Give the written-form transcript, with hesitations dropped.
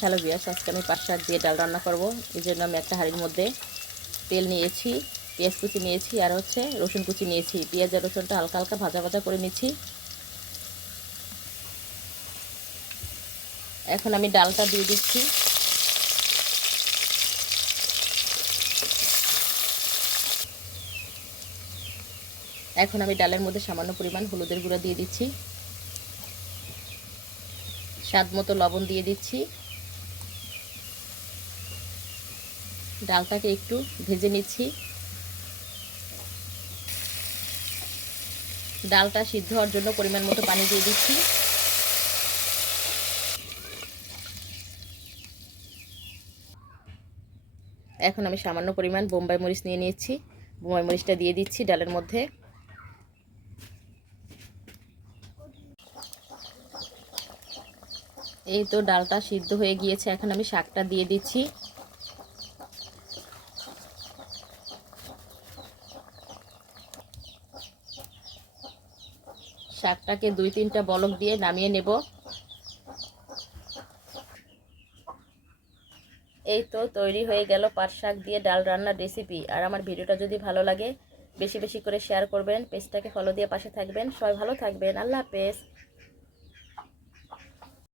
Hello viewers, আজকে আমি পাট শাক দিয়ে ডাল রান্না করব। এই জন্য আমি একটা হাঁড়ির মধ্যে তেল নিয়েছি, পেঁয়াজ কুচি নিয়েছি, আর রসুন কুচি নিয়েছি। পেঁয়াজ আর রসুনটা হালকা হালকা ভাজা ভাজা করে নিচ্ছি। এখন আমি ডালটা দিয়ে দিচ্ছি। এখন আমি ডালের মধ্যে সামান্য পরিমাণ হলুদের গুঁড়া দিয়ে দিচ্ছি, স্বাদ মতো লবণ দিয়ে দিচ্ছি। ডালটাকে একটু ভেজে নিচ্ছি। ডালটা সিদ্ধ হওয়ার জন্য পরিমাণ মতো পানি দিয়ে দিচ্ছি। এখন আমি সামান্য পরিমাণ বোম্বাই মরিচ নিয়ে নিয়েছি। বোম্বাই মরিচটা দিয়ে দিচ্ছি ডালের মধ্যে। এই তো ডালটা সিদ্ধ হয়ে গিয়েছে। এখন আমি শাকটা দিয়ে দিচ্ছি। শাকটাকে 2-3টা বলক দিয়ে নামিয়ে নেব। এই তো তৈরি হয়ে গেল পাট শাক দিয়ে ডাল রান্নার রেসিপি। আর আমার ভিডিওটা যদি ভালো লাগে বেশি বেশি করে শেয়ার করবেন, পেজটাকে ফলো দিয়ে পাশে থাকবেন। সবাই ভালো থাকবেন। আল্লাহ হাফেজ।